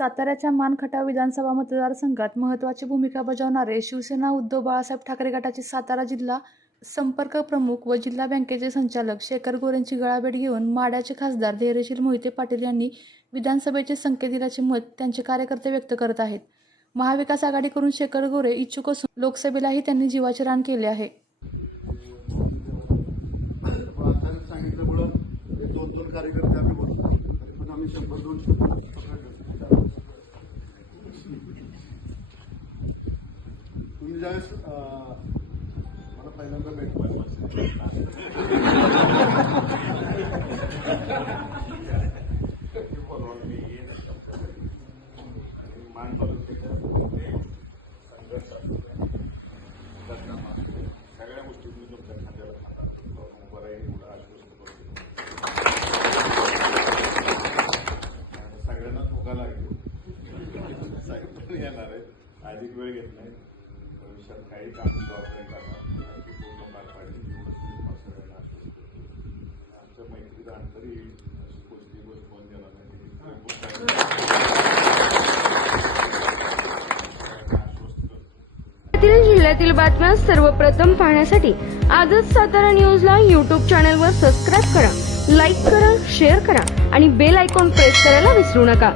साताऱ्याच्या मानखटाव विधानसभा मतदारसंघात महत्त्वाची भूमिका बजावणारे शिवसेना उद्धव बाळासाहेब ठाकरे गटाचे सातारा जिल्हा संपर्क प्रमुख व जिल्हा बँकेचे संचालक शेखर गोरेंची गळाभेट घेऊन माड्याचे खासदार धैर्यशील मोहिते पाटील यांनी विधानसभेचे संकेत दिल्याचे मत त्यांचे कार्यकर्ते व्यक्त करत आहेत. महाविकास आघाडीकडून शेखर गोरे इच्छुक असून लोकसभेलाही त्यांनी जीवाचे रान केले आहे. दोन दोन कार्यकर्ते आम्ही ज्यावेळेस मला पहिल्यांदा भेटवायचं मान तालुक्याच्या संघर्ष सगळ्या गोष्टी तुम्ही तुमच्या खात्याला खाता एवढं आश्वस्त करतो सगळ्यांना धोका लागेल. पण येणार आहेत. अधिक वेळ घेत नाही भविष्यात काही काम जबाबदारी करणार ती पूर्ण पार पाडली एवढं सगळ्यांना आश्वस्त करतो आमच्या मैत्रीचा येईल अशी कोणती गोष्ट फोन देणार नाही जिल्ह्यातील जिल्ह्यातील बातम्या सर्वप्रथम पाहण्यासाठी आजच सातारा न्यूजला यूट्यूब चॅनलवर सबस्क्राईब करा लाईक करा शेअर करा आणि बेल आयकॉन प्रेस करायला विसरू नका.